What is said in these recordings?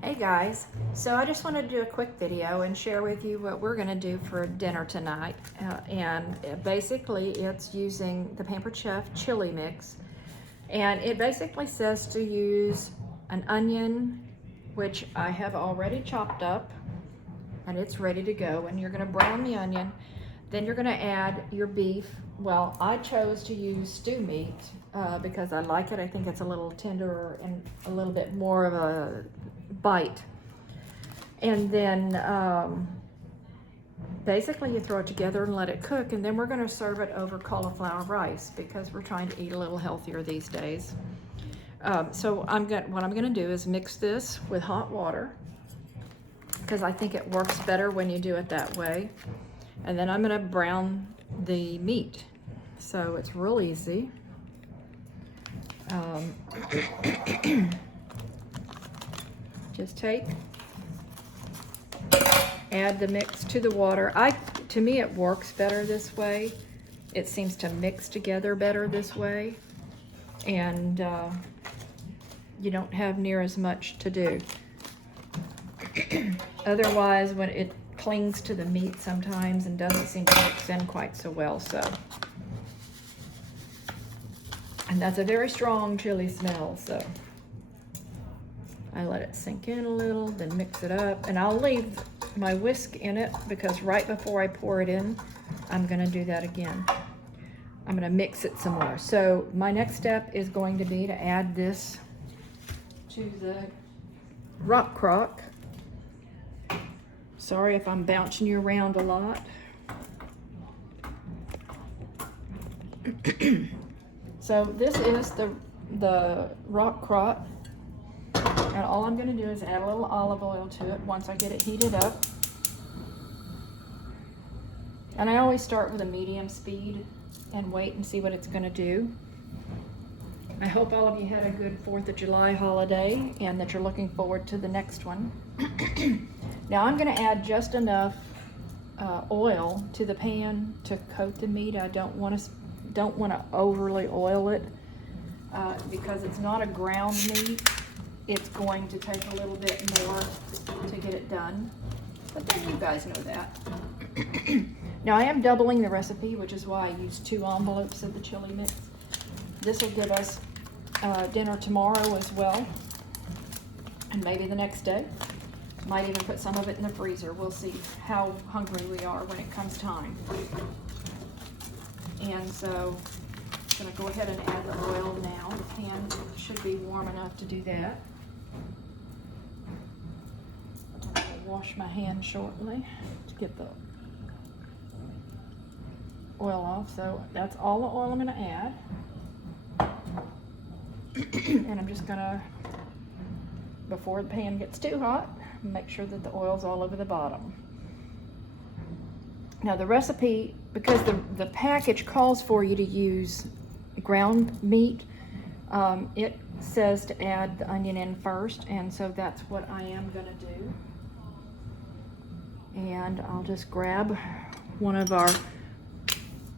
Hey guys, so I just wanted to do a quick video and share with you what we're going to do for dinner tonight. Basically it's using the Pampered Chef chili mix, and it basically says to use an onion, which I have already chopped up and it's ready to go, and you're going to brown the onion. Then you're going to add your beef. Well, I chose to use stew meat because I like it. I think it's a little tenderer and a little bit more of a bite. And then basically you throw it together and let it cook, and then we're going to serve it over cauliflower rice because we're trying to eat a little healthier these days. What I'm going to do is mix this with hot water because I think it works better when you do it that way. And then I'm going to brown the meat. So it's real easy. Just add the mix to the water. To me it works better this way. It seems to mix together better this way, and you don't have near as much to do. Otherwise, when it clings to the meat sometimes and doesn't seem to mix in quite so well. And that's a very strong chili smell, so I let it sink in a little, then mix it up, and I'll leave my whisk in it because right before I pour it in, I'm going to do that again. I'm going to mix it some more. So my next step is going to be to add this to the rock crock. Sorry if I'm bouncing you around a lot. So this is the rock crock, and all I'm going to do is add a little olive oil to it once I get it heated up. And I always start with a medium speed and wait and see what it's going to do. I hope all of you had a good 4th of July holiday and that you're looking forward to the next one. Now I'm going to add just enough oil to the pan to coat the meat. I don't want to overly oil it because it's not a ground meat. It's going to take a little bit more to get it done, but then you guys know that. Now I am doubling the recipe, which is why I used 2 envelopes of the chili mix. This will give us dinner tomorrow as well, and maybe the next day. Might even put some of it in the freezer. We'll see how hungry we are when it comes time. And so I'm going to go ahead and add the oil now. The pan should be warm enough to do that. I'm going to wash my hands shortly to get the oil off. So that's all the oil I'm going to add. And I'm just going to, before the pan gets too hot, make sure that the oil's all over the bottom. Now the recipe, because the package calls for you to use ground meat, it says to add the onion in first, and so that's what I am going to do. And I'll just grab one of our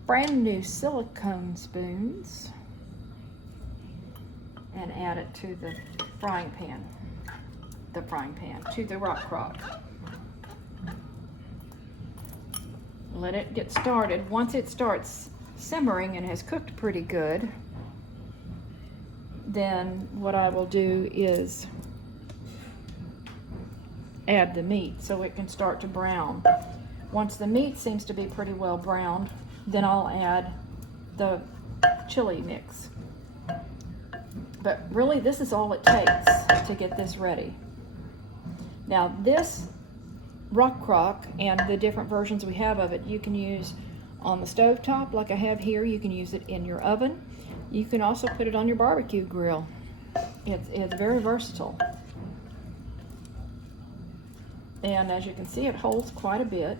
brand new silicone spoons and add it to the frying pan, to the rock crock. Let it get started. Once it starts simmering and has cooked pretty good, then what I will do is add the meat so it can start to brown. Once the meat seems to be pretty well browned, then I'll add the chili mix. But really, this is all it takes to get this ready. Now this rock crock and the different versions we have of it, you can use on the stove top like I have here. You can use it in your oven. You can also put it on your barbecue grill. It's very versatile. And as you can see, it holds quite a bit.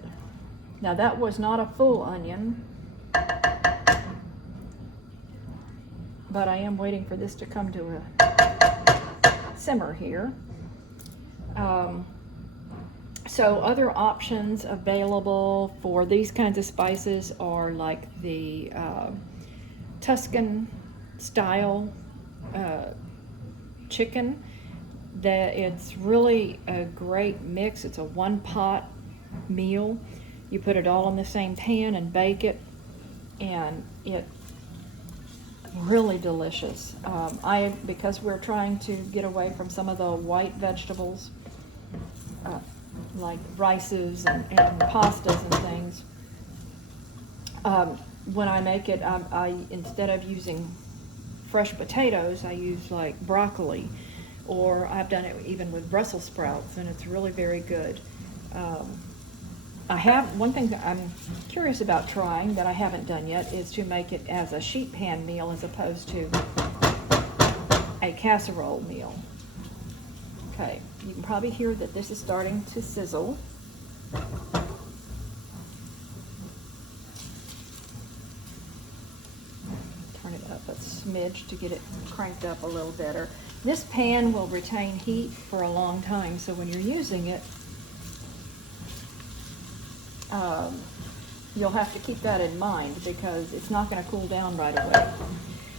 Now that was not a full onion, but I am waiting for this to come to a simmer here. So other options available for these kinds of spices are like the Tuscan style chicken. It's really a great mix. It's a one-pot meal. You put it all in the same pan and bake it, and it's really delicious. Because we're trying to get away from some of the white vegetables, like rices and pastas and things. When I make it, I instead of using fresh potatoes, I use like broccoli, or I've done it even with Brussels sprouts, and it's really very good. I have one thing that I'm curious about trying that I haven't done yet is to make it as a sheet pan meal as opposed to a casserole meal. Okay, you can probably hear that this is starting to sizzle. Turn it up a smidge to get it cranked up a little better. This pan will retain heat for a long time, so when you're using it, you'll have to keep that in mind because it's not going to cool down right away.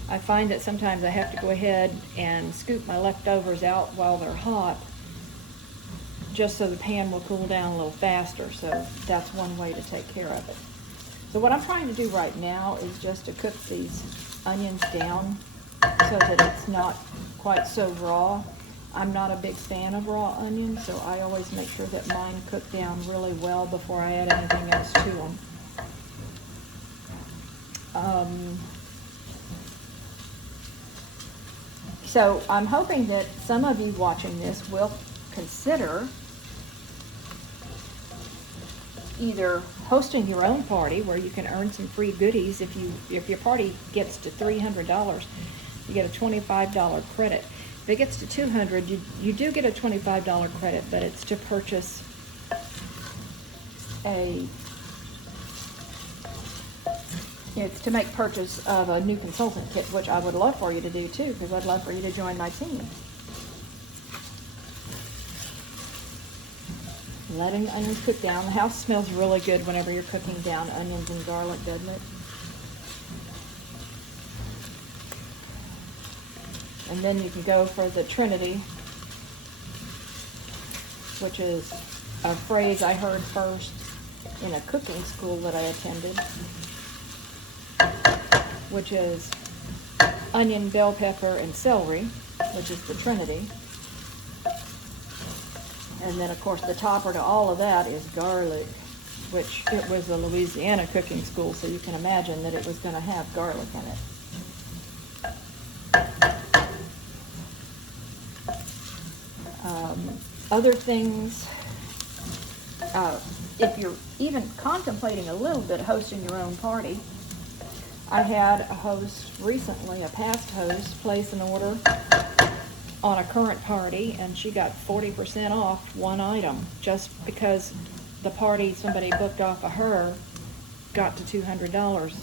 I find that sometimes I have to go ahead and scoop my leftovers out while they're hot, just so the pan will cool down a little faster. So that's one way to take care of it. So what I'm trying to do right now is just to cook these onions down so that it's not quite so raw. I'm not a big fan of raw onions, so I always make sure that mine cook down really well before I add anything else to them. So I'm hoping that some of you watching this will consider either hosting your own party where you can earn some free goodies. If your party gets to $300, you get a $25 credit. If it gets to $200, you do get a $25 credit, but it's to purchase it's to make purchase of a new consultant kit, which I would love for you to do too, because I'd love for you to join my team. Letting the onions cook down. The house smells really good whenever you're cooking down onions and garlic, doesn't it? And then you can go for the Trinity, which is a phrase I heard first in a cooking school that I attended, which is onion, bell pepper, and celery, which is the Trinity. And then, of course, the topper to all of that is garlic, which it was a Louisiana cooking school, so you can imagine that it was going to have garlic in it. Other things, if you're even contemplating a little bit hosting your own party, I had a host recently, a past host, place an order on a current party, and she got 40% off one item just because the party somebody booked off of her got to $200.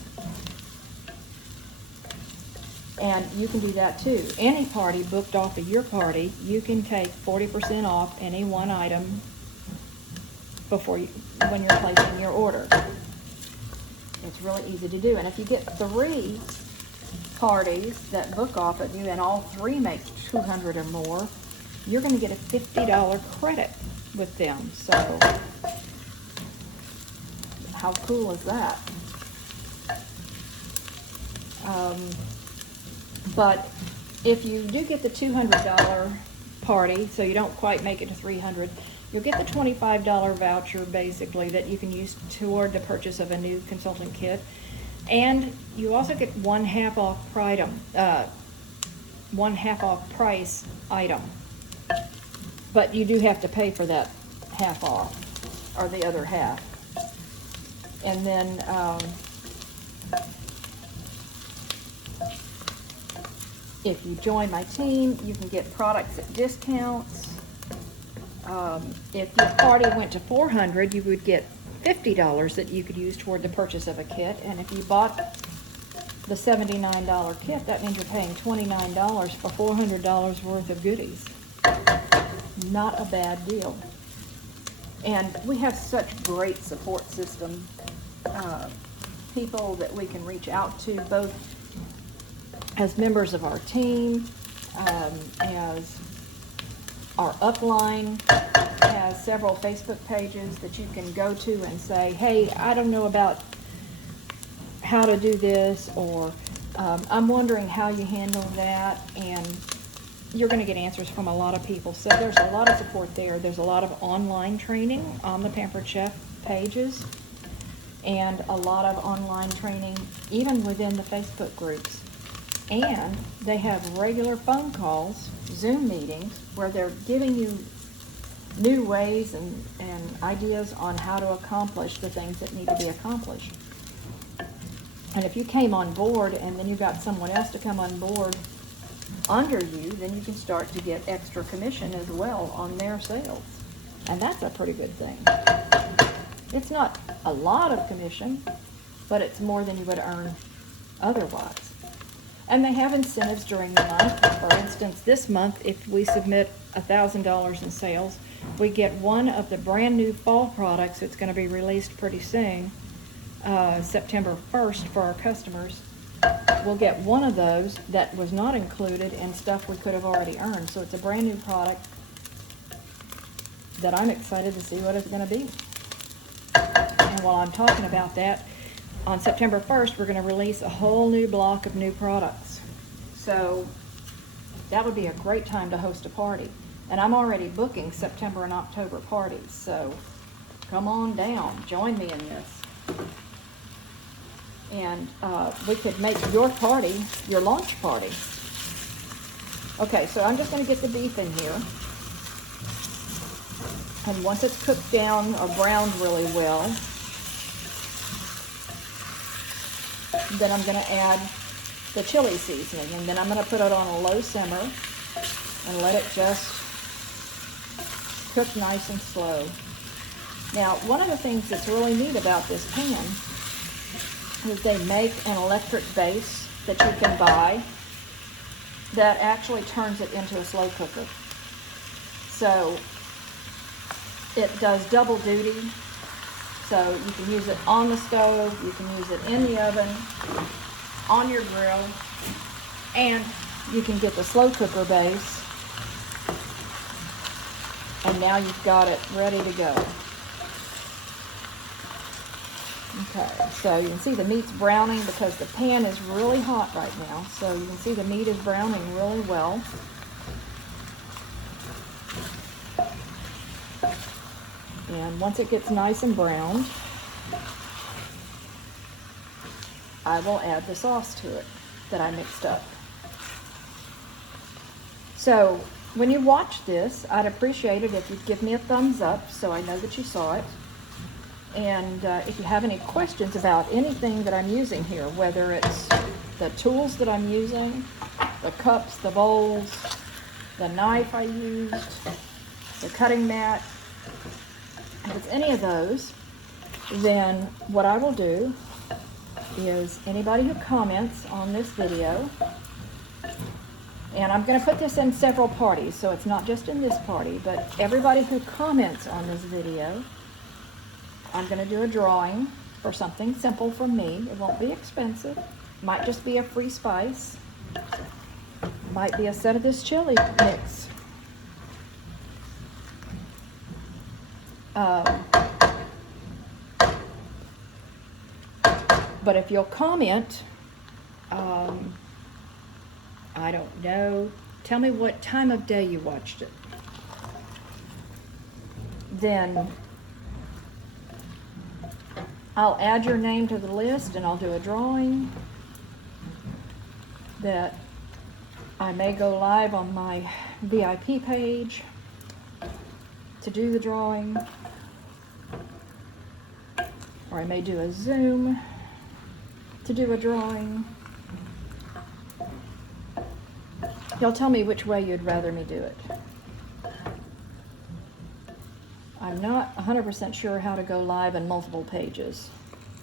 And you can do that too. Any party booked off of your party, you can take 40% off any one item when you're placing your order. It's really easy to do. And if you get 3 parties that book off of you and all 3 make $200 or more, you're going to get a $50 credit with them. So how cool is that? But if you do get the $200 party, so you don't quite make it to $300, you'll get the $25 voucher basically that you can use toward the purchase of a new consultant kit. And you also get one half off price item. But you do have to pay for that half off, or the other half. And then if you join my team, you can get products at discounts. If your party went to $400, you would get $50 that you could use toward the purchase of a kit. And if you bought the $79 kit, that means you're paying $29 for $400 worth of goodies. Not a bad deal. And we have such great support system, people that we can reach out to, both as members of our team, as Our upline has several Facebook pages that you can go to and say, hey, I don't know about how to do this, or I'm wondering how you handle that, and you're going to get answers from a lot of people. So there's a lot of support there. There's a lot of online training on the Pampered Chef pages, and a lot of online training even within the Facebook groups. And they have regular phone calls, Zoom meetings, where they're giving you new ways and ideas on how to accomplish the things that need to be accomplished. And if you came on board and then you got someone else to come on board under you, then you can start to get extra commission as well on their sales. And that's a pretty good thing. It's not a lot of commission, but it's more than you would earn otherwise. And they have incentives during the month. For instance, this month, if we submit $1,000 in sales, we get one of the brand new fall products that's going to be released pretty soon, September 1st, for our customers. We'll get one of those that was not included in stuff we could have already earned. So it's a brand new product that I'm excited to see what it's going to be. And while I'm talking about that, on September 1st, we're going to release a whole new block of new products. So that would be a great time to host a party. And I'm already booking September and October parties. So come on down, join me in this. And we could make your party your launch party. Okay, so I'm just going to get the beef in here. And once it's cooked down or browned really well, then I'm going to add the chili seasoning. And then I'm going to put it on a low simmer and let it just cook nice and slow. Now, one of the things that's really neat about this pan is they make an electric base that you can buy that actually turns it into a slow cooker. So it does double duty. So you can use it on the stove, you can use it in the oven, on your grill, and you can get the slow cooker base, and now you've got it ready to go. Okay, so you can see the meat's browning because the pan is really hot right now. So you can see the meat is browning really well. And once it gets nice and browned, I will add the sauce to it that I mixed up. So when you watch this, I'd appreciate it if you'd give me a thumbs up so I know that you saw it. And if you have any questions about anything that I'm using here, whether it's the tools that I'm using, the cups, the bowls, the knife I used, the cutting mat, if it's any of those, then what I will do is anybody who comments on this video, and I'm going to put this in several parties, so it's not just in this party, but everybody who comments on this video, I'm going to do a drawing for something simple from me. It won't be expensive. Might just be a free spice. Might be a set of this chili mix. But if you'll comment, I don't know, tell me what time of day you watched it. Then I'll add your name to the list and I'll do a drawing that I may go live on my VIP page to do the drawing, or I may do a Zoom to do a drawing. Y'all tell me which way you'd rather me do it. I'm not 100% sure how to go live in multiple pages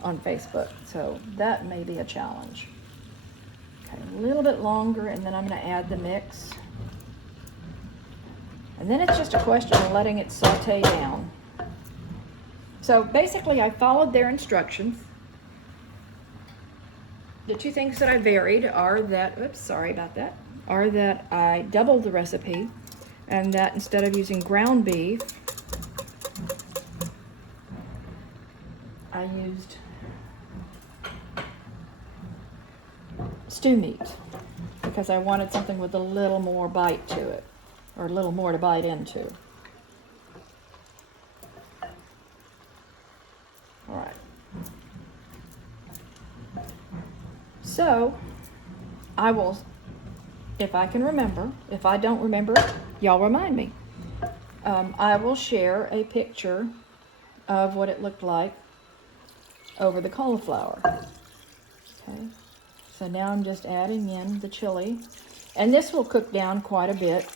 on Facebook, so that may be a challenge. Okay, a little bit longer, and then I'm going to add the mix. And then it's just a question of letting it saute down. So basically I followed their instructions. The two things that I varied are that, oops, sorry about that, are that I doubled the recipe. And that instead of using ground beef, I used stew meat because I wanted something with a little more bite to it, or a little more to bite into. All right. So I will, if I can remember, if I don't remember, y'all remind me. I will share a picture of what it looked like over the cauliflower. Okay, so now I'm just adding in the chili, and this will cook down quite a bit.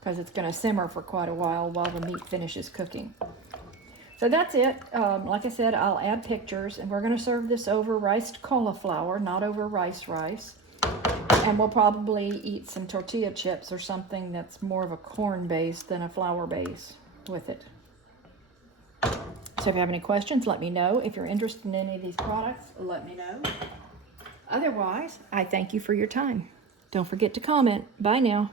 Because it's going to simmer for quite a while the meat finishes cooking. So that's it. Like I said, I'll add pictures, and we're going to serve this over riced cauliflower, not over rice. And we'll probably eat some tortilla chips or something that's more of a corn base than a flour base with it. So if you have any questions, let me know. If you're interested in any of these products, let me know. Otherwise, I thank you for your time. Don't forget to comment. Bye now.